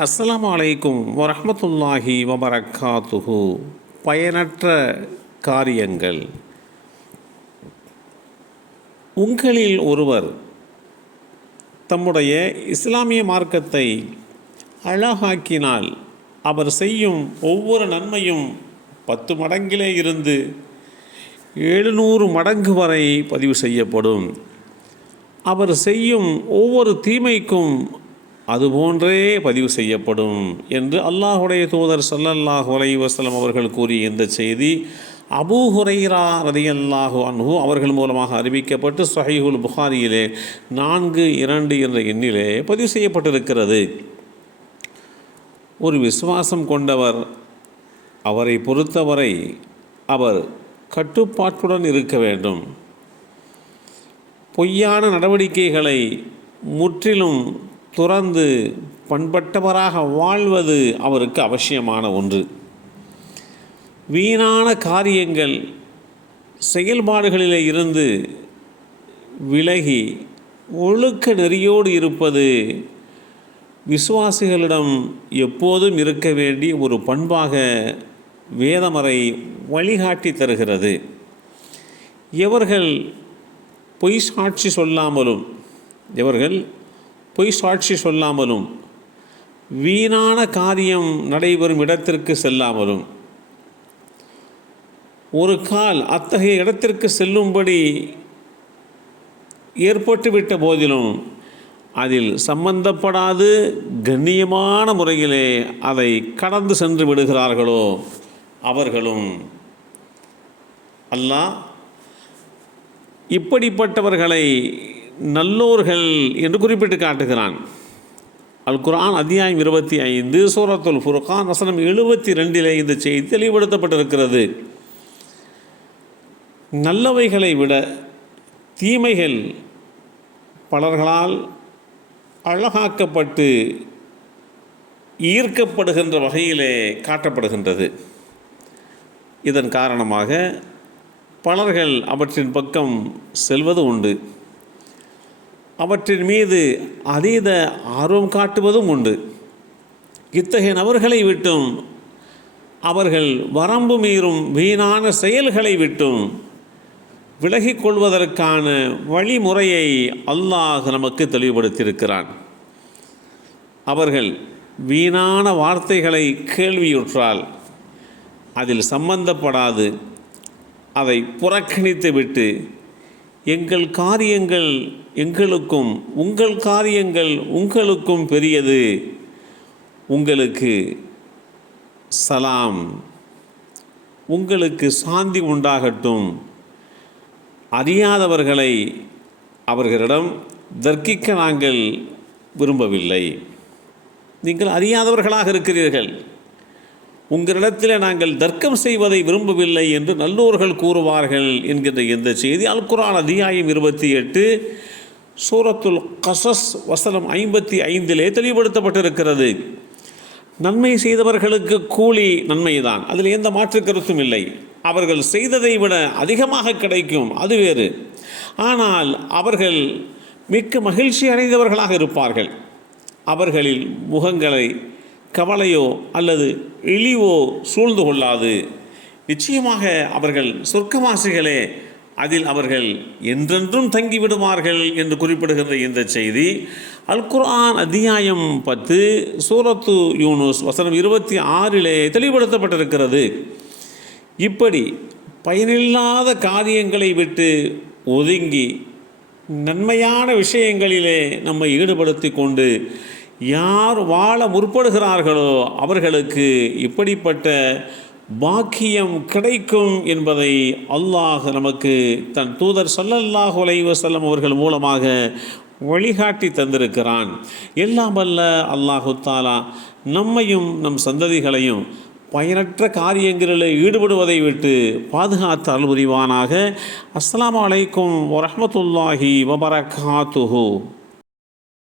அஸ்லாம் வலைக்கும் வரமத்துல்லாஹி வபரக்காத்துஹு. பயனற்ற காரியங்கள். உங்களில் ஒருவர் தம்முடைய இஸ்லாமிய மார்க்கத்தை அழகாக்கினால் அவர் செய்யும் ஒவ்வொரு நன்மையும் பத்து மடங்கிலே இருந்து எழுநூறு மடங்கு வரை பதிவு செய்யப்படும். அவர் செய்யும் ஒவ்வொரு தீமைக்கும் அதுபோன்றே பதிவு செய்யப்படும் என்று அல்லாஹுடைய தூதர் சல்லல்லாஹு அலை வசலம் அவர்கள் கூறிய இந்த செய்தி அபூ ஹுரைரா ரதியல்லாஹு அன்ஹு அவர்கள் மூலமாக அறிவிக்கப்பட்டு சஹீஹுல் புகாரியிலே நான்கு இரண்டு என்ற எண்ணிலே பதிவு செய்யப்பட்டிருக்கிறது. ஒரு விசுவாசம் கொண்டவர் அவரை பொறுத்தவரை அவர் கட்டுப்பாட்டுடன் இருக்க வேண்டும். பொய்யான நடவடிக்கைகளை முற்றிலும் துறந்து பண்பட்டவராக வாழ்வது அவருக்கு அவசியமான ஒன்று. வீணான காரியங்கள் செயல்பாடுகளிலே இருந்து விலகி ஒழுக்க நெறியோடு இருப்பது விசுவாசிகளிடம் எப்போதும் இருக்க வேண்டிய ஒரு பண்பாக வேதமறை வழிகாட்டி தருகிறது. எவர்கள் பொய் சாட்சி சொல்லாமலும் இவர்கள் பொய் சாட்சி சொல்லாமலும் வீணான காரியம் நடைபெறும் இடத்திற்கு செல்லாமலும். ஒரு கால் அத்தகைய இடத்திற்கு செல்லும்படி ஏற்பட்டுவிட்ட போதிலும் அதில் சம்பந்தப்படாது கண்ணியமான முறையிலே அதை கடந்து சென்று விடுகிறார்களோ அவர்களும். அல்லாஹ் இப்படிப்பட்டவர்களை நல்லோர்கள் என்று குறிப்பிட்டு காட்டுகிறான். அல் குரான் அத்தியாயம் இருபத்தி ஐந்து சூரத்துல் ஃபுர்கான் வசனம் எழுபத்தி ரெண்டிலே இந்த செய்தி தெளிவுபடுத்தப்பட்டிருக்கிறது. நல்லவைகளை விட தீமைகள் பலர்களால் அழகாக்கப்பட்டு ஈர்க்கப்படுகின்ற வகையிலே காட்டப்படுகின்றது. இதன் காரணமாக பலர்கள் அவற்றின் பக்கம் செல்வது உண்டு. அவற்றின் மீது அதீத ஆர்வம் காட்டுவதும் உண்டு. இத்தகைய நபர்களை விட்டும் அவர்கள் வரம்பு மீறும் வீணான செயல்களை விட்டும் விலகிக் கொள்வதற்கான வழிமுறையை அல்லாஹ் நமக்கு தெளிவுபடுத்தியிருக்கிறான். அவர்கள் வீணான வார்த்தைகளை கேள்வியுற்றால் அதில் சம்பந்தப்படாது. அதை புறக்கணித்து விட்டு எங்கள் காரியங்கள் எங்களுக்கும் உங்கள் காரியங்கள் உங்களுக்கும் பெரியது. உங்களுக்கு சலாம். உங்களுக்கு சாந்தி உண்டாகட்டும். அறியாதவர்களை அவர்களிடம் தர்க்கிக்க நாங்கள் விரும்பவில்லை. நீங்கள் அறியாதவர்களாக இருக்கிறீர்கள். உங்களிடத்தில் நாங்கள் தர்க்கம் செய்வதை விரும்பவில்லை என்று நல்லோர்கள் கூறுவார்கள் என்கின்ற இந்த செய்தி. அல் குரான் அத்தியாயம் இருபத்தி எட்டு சூரத்துல் கசஸ் வசனம் ஐம்பத்தி ஐந்திலே தெளிவுபடுத்தப்பட்டிருக்கிறது. நன்மை செய்தவர்களுக்கு கூலி நன்மைதான். அதில் எந்த மாற்று கருத்தும் இல்லை. அவர்கள் செய்ததை விட அதிகமாக கிடைக்கும் அது வேறு. ஆனால் அவர்கள் மிக்க மகிழ்ச்சி அடைந்தவர்களாக இருப்பார்கள். அவர்களில் முகங்களை கவலையோ அல்லது இழிவோ சூழ்ந்து கொள்ளாது. நிச்சயமாக அவர்கள் சொர்க்கவாசிகளே அதில் அவர்கள் என்றென்றும் தங்கிவிடுவார்கள் என்று குறிப்பிடுகின்ற இந்த செய்தி. அல் குர்ஆன் அத்தியாயம் பத்து சூரத்து யூனுஸ் வசனம் இருபத்தி ஆறிலே தெளிவுபடுத்தப்பட்டிருக்கிறது. இப்படி பயனில்லாத காரியங்களை விட்டு ஒதுங்கி நன்மையான விஷயங்களிலே நம்மை ஈடுபடுத்தி கொண்டு யார் வாழ முற்படுகிறார்களோ அவர்களுக்கு இப்படிப்பட்ட பாக்கியம் கிடைக்கும் என்பதை அல்லாஹ் நமக்கு தன் தூதர் சொல்லல்லாஹ் உலைவசல்லம் அவர்கள் மூலமாக வழிகாட்டி தந்திருக்கிறான். எல்லாம் அல்ல அல்லாஹு தாலா நம்மையும் நம் சந்ததிகளையும் பயனற்ற காரியங்களில் ஈடுபடுவதை விட்டு பாதுகாத்து அருள் அஸ்லாம் அஸ்ஸலாமு வரமத்துல்லாஹி வபரகாத்துஹூ.